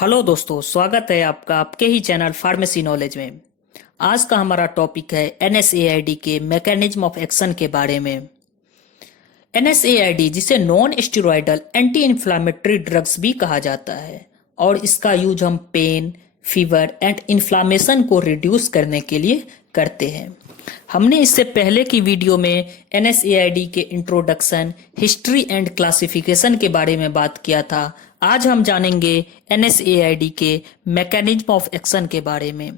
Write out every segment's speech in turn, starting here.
Hello दोस्तों, स्वागत है आपका आपके ही चैनल फार्मेसी नॉलेज में। आज का हमारा टॉपिक है एनएसएआईडी के मैकेनिज्म ऑफ एक्शन के बारे में। एनएसएआईडी जिसे non steroidal anti inflammatory drugs भी कहा जाता है और इसका यूज हम पेन, फीवर एंड इन्फ्लामेशन को रिड्यूस करने के लिए करते हैं। हमने इससे पहले की वीडियो में एनएसएआईडी के इंट्रोडक्शन, हिस्ट्री एंड क्लासिफिकेशन के बारे में बात किया था। आज हम जानेंगे एनएसएआईडी के मैकेनिज्म ऑफ एक्शन के बारे में।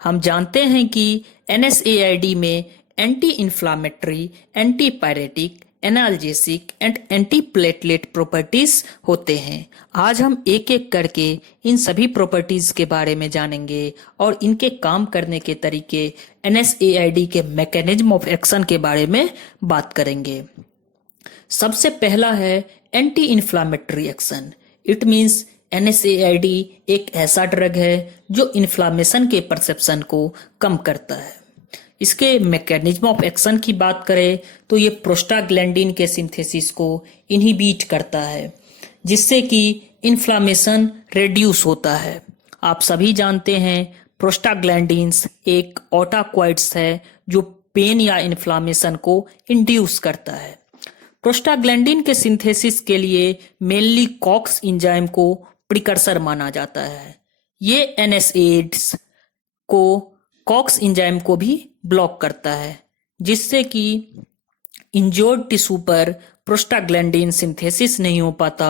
हम जानते हैं कि एनएसएआईडी में anti inflammatory, anti pyretic, analgesic and anti platelet properties होते हैं। आज हम एक एक करके इन सभी प्रॉपर्टीज के बारे में जानेंगे और इनके काम करने के तरीके, एनएसएआईडी के मैकेनिज्म ऑफ एक्शन के बारे में बात करेंगे। सबसे पहला है anti inflammatory action. It means NSAID एक ऐसा ड्रग है जो इन्फ्लामेशन के परसेप्शन को कम करता है। इसके मैकेनिज्म ऑफ एक्शन की बात करें तो ये प्रोस्टाग्लैंडिन के सिंथेसिस को इनहिबिट करता है, जिससे कि इन्फ्लामेशन रिड्यूस होता है। आप सभी जानते हैं प्रोस्टाग्लैंडिन्स एक ऑटोकॉइड्स है जो पेन या इन्फ्लामेशन को इंड्यूस करता है। प्रोस्टाग्लैंडिन के सिंथेसिस के लिए मेनली कॉक्स एंजाइम को प्रिकर्सर माना जाता है। ये एनएसएड्स को कॉक्स एंजाइम को भी ब्लॉक करता है, जिससे कि इंजर्ड टिश्यू पर प्रोस्टाग्लैंडिन सिंथेसिस नहीं हो पाता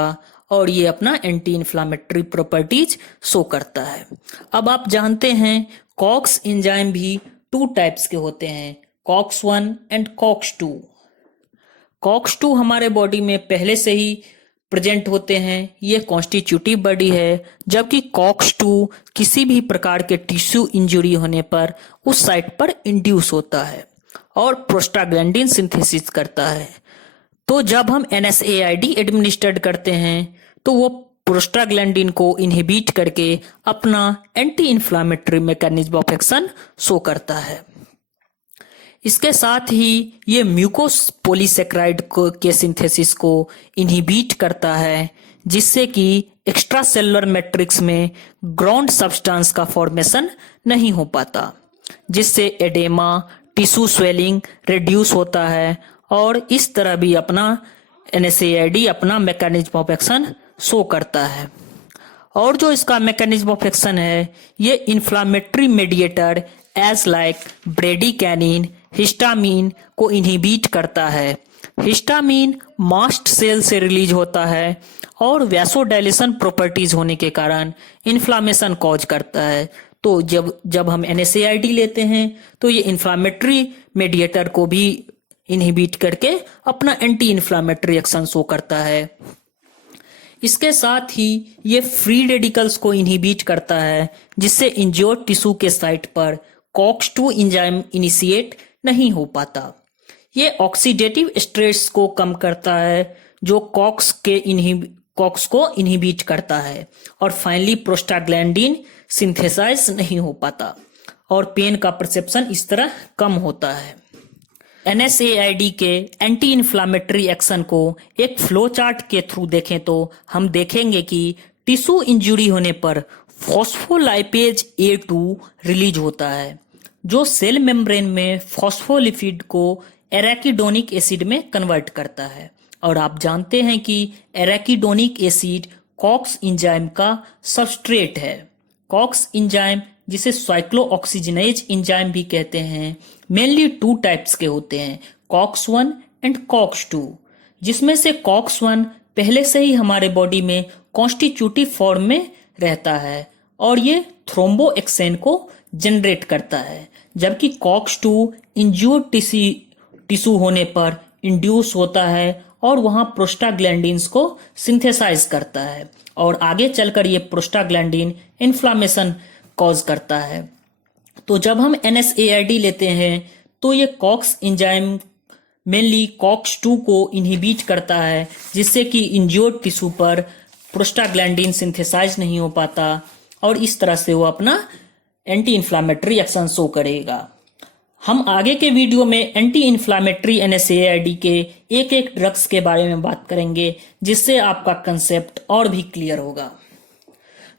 और ये अपना एंटी इन्फ्लामेटरी प्रॉपर्टीज शो करता है। अब आप जानते हैं कॉक्स एंजाइम भी टू टाइप्स के होते हैं, कॉक्स 1 एंड कॉक्स 2। कॉक्स 2 हमारे बॉडी में पहले से ही प्रेजेंट होते हैं, ये कॉन्स्टिट्यूटिव बॉडी है, जबकि कॉक्स 2 किसी भी प्रकार के टिश्यू इंजरी होने पर उस साइट पर इंड्यूस होता है और प्रोस्टाग्लैंडिन सिंथेसिस करता है। तो जब हम एनएसएआईडी एडमिनिस्टर्ड करते हैं तो वो प्रोस्टाग्लैंडिन को इनहिबिट करके अपना anti inflammatory mechanism of action show करता है। इसके साथ ही ये म्यूकोस पॉलीसेक्राइड के सिंथेसिस को इनहिबिट करता है, जिससे कि एक्स्ट्रा सेलुलर मैट्रिक्स में ग्राउंड सब्सटेंस का फॉर्मेशन नहीं हो पाता, जिससे एडेमा, टिश्यू स्वेलिंग रिड्यूस होता है और इस तरह भी अपना एनएसएआईडी अपना मैकेनिज्म ऑफ एक्शन शो करता है। और जो इसका मैकेनिज्म ऑफ एक्शन है, ये inflammatory mediator as like bradykinin, histamine को इनहिबिट करता है। हिस्टामीन मास्ट सेल से रिलीज होता है और वैसोडाइलेशन प्रॉपर्टीज होने के कारण इन्फ्लामेशन कॉज करता है। तो जब हम एनएसएआईडी लेते हैं तो ये इन्फ्लामेटरी मेडिएटर को भी इनहिबिट करके अपना एंटी इन्फ्लामेटरी एक्शन शो करता है। इसके साथ ही ये फ्री रेडिकल्स को इनहिबिट करता है, जिससे इंजर्ड टिश्यू के साइट पर कॉक्स 2 एंजाइम इनिशिएट नहीं हो पाता। ये ऑक्सीडेटिव स्ट्रेस को कम करता है, जो कॉक्स को इनहिबिट करता है और फाइनली प्रोस्टाग्लैंडिन सिंथेसाइज नहीं हो पाता और पेन का परसेप्शन इस तरह कम होता है। एनएसएआईडी के एंटी इन्फ्लामेटरी एक्शन को एक फ्लो चार्ट के थ्रू देखें तो हम देखेंगे कि टिश्यू इंजरी होने पर फॉस्फोलाइपेज A2 रिलीज होता है, जो सेल मेम्ब्रेन में फॉस्फोलिपिड को एराकिडोनिक एसिड में कन्वर्ट करता है। और आप जानते हैं कि एराकिडोनिक एसिड कॉक्स एंजाइम का सबस्ट्रेट है। कॉक्स एंजाइम, जिसे साइक्लोऑक्सीजनेज एंजाइम भी कहते हैं, मेनली 2 टाइप्स के होते हैं, कॉक्स 1 एंड कॉक्स 2, जिसमें से कॉक्स 1 पहले से ही हमारे बॉडी में कॉन्स्टिट्यूटिव फॉर्म में रहता है और ये थ्रोम्बोएक्सेन को जनरेट करता है, जबकि कॉक्स 2 इंज्यूर्ड टिश्यू होने पर इंड्यूस होता है और वहां प्रोस्टाग्लैंडिन्स को सिंथेसाइज करता है और आगे चलकर ये प्रोस्टाग्लैंडिन इन्फ्लामेशन कॉज करता है। तो जब हम एनएसएआईडी लेते हैं तो ये कॉक्स एंजाइम मेनली कॉक्स 2 को इनहिबिट करता है, जिससे कि इंज्यूर्ड टिश्यू पर प्रोस्टाग्लैंडिन सिंथेसाइज नहीं हो पाता और इस तरह से वो अपना एंटी इन्फ्लामेटरी एक्शन शो करेगा। हम आगे के वीडियो में एंटी इन्फ्लामेटरी एनएसएआईडी के एक एक ड्रग्स के बारे में बात करेंगे, जिससे आपका कंसेप्ट और भी क्लियर होगा।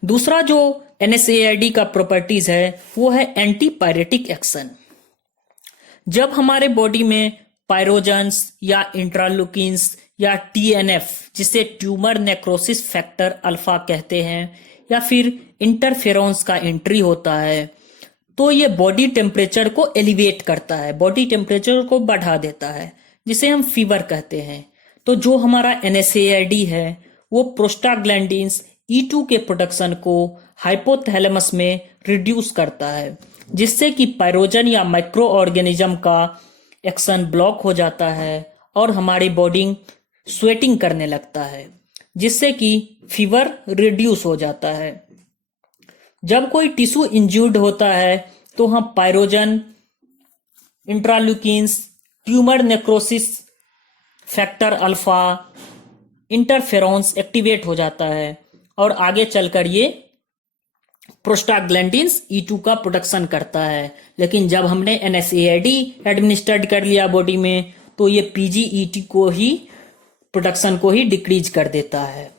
दूसरा जो NSAID का प्रॉपर्टीज है वो है एंटीपायरेटिक एक्शन। जब हमारे बॉडी में पायरोजन्स या इंटरल्यूकिन्स या TNF जिसे ट्यूमर नेक्रोसिस फैक्टर अल्फा कहते हैं या फिर इंटरफेरॉन्स का एंट्री होता है तो ये बॉडी टेम्परेचर को एलिवेट करता है, बॉडी टेम्परेचर को बढ़ा देता है जिसे हम फीवर कहते हैं। तो जो हमारा NSAID है वो प्रोस्टाग्लैंडिन्स E2 के प्रोडक्शन को हाइपोथैलेमस में रिड्यूस करता है जिससे कि पायरोजन या माइक्रो ऑर्गेनिज्म का एक्शन ब्लॉक हो जाता है और हमारी बॉडी स्वेटिंग करने लगता है जिससे कि फीवर रिड्यूस हो जाता है। जब कोई टिश्यू इंज्यूर्ड होता है तो हम pyrogen, interleukins, tumour necrosis factor alpha, interferons activate हो जाता है और आगे चलकर ये प्रोस्टाग्लैंडिन्स E2 का प्रोडक्शन करता है। लेकिन जब हमने NSAID एडमिनिस्टर्ड कर लिया बॉडी में तो ये PGE2 को ही प्रोडक्शन को ही डिक्रीज कर देता है।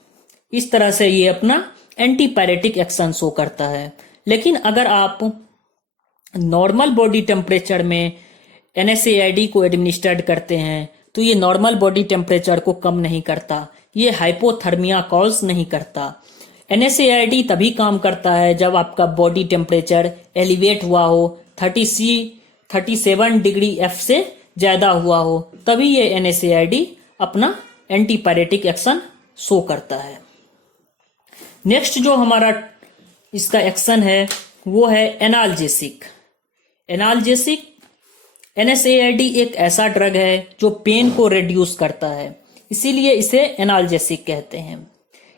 इस तरह से ये अपना एंटीपायरेटिक एक्शन शो करता है। लेकिन अगर आप नॉर्मल बॉडी टेम्परेचर में NSAID को एडमिनिस्टर्ड करते हैं तो ये नॉर्मल बॉडी टेम्परेचर को कम नहीं करता, ये हाइपोथर्मिया कॉज नहीं करता। NSAID तभी काम करता है जब आपका बॉडी टेम्परेचर एलिवेट हुआ हो, 37 डिग्री F से ज़्यादा हुआ हो, तभी ये NSAID अपना एंटीपायरेटिक एक्शन शो करता है। नेक्स्ट जो हमारा इसका एक्शन है वो है एनाल्जेसिक। एनाल्जेसिक NSAID एक ऐसा ड्रग है जो पेन को रिड्यूस करता है, इसीलिए इसे एनाल्जेसिक कहते हैं।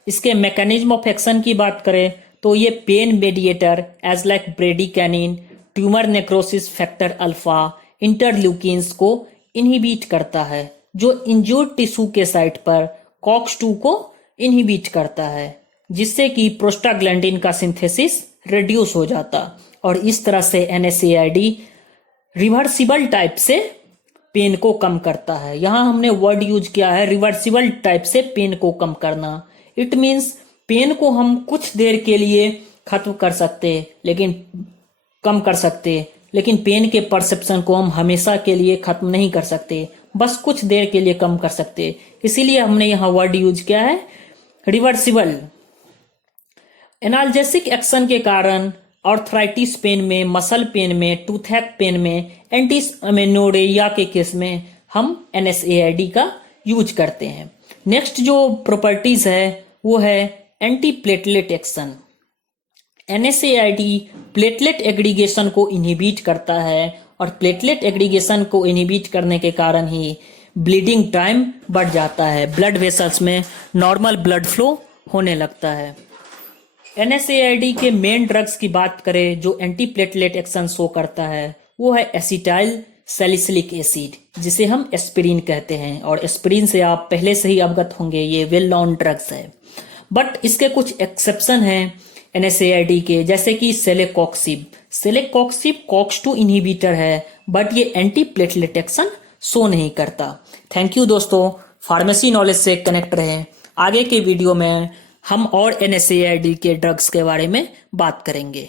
इसके मैकेनिज्म ऑफ एक्शन की बात करें तो ये pain mediator as like bradykinin, tumour necrosis factor alpha, interleukins को इनहिबिट करता है जो इंज्यूर्ड टिश्यू के साइट पर COX-2 को इनहिबिट करता है जिससे कि प्रोस्टाग्लैंडिन का सिंथेसिस रिड्यूस हो जाता और इस तरह से NSAID रिवर्सिबल टाइप से पेन को कम करता है। यहाँ हमने वर्ड यूज किया है रिवर्सिबल टाइप से पेन को कम करना। इट मीन्स पेन को हम कुछ देर के लिए खत्म कर सकते लेकिन कम कर सकते, लेकिन पेन के परसेप्शन को हम हमेशा के लिए खत्म नहीं कर सकते, बस कुछ देर के लिए कम कर सकते। इसीलिए हमने यहाँ वर्ड यूज किया है रिवर्सिबल। एनाल्जेसिक एक्शन के कारण आर्थराइटिस पेन में, मसल पेन में, टूथएक पेन में, एंटीस्मेनोरेया के केस में हम NSAID का यूज करते हैं। नेक्स्ट जो प्रॉपर्टीज है वो है anti platelet action. NSAID platelet aggregation को इनहिबिट करता है और प्लेटलेट एग्रीगेशन को इनहिबिट करने के कारण ही ब्लीडिंग टाइम बढ़ जाता है, ब्लड वेसल्स में नॉर्मल ब्लड फ्लो होने लगता है। NSAID के मेन ड्रग्स की बात करें जो एंटी प्लेटलेट एक्शन शो करता है वो है एसिटाइल सैलिसिलिक एसिड जिसे हम एस्पिरिन कहते हैं और एस्पिरिन से आप पहले से ही अवगत होंगे, ये वेल नोन ड्रग्स है। बट इसके कुछ एक्सेप्शन हैं NSAID के, जैसे कि सेलेकॉक्सिब। सेलेकॉक्सिब COX-2 इनहिबिटर है बट ये एंटी प्लेटलेट एक्शन शो नहीं करता। थैंक यू दोस्तों, फार्मेसी नॉलेज से कनेक्ट रहें। आगे के वीडियो में हम और NSAID के ड्रग्स के बारे में बात करेंगे।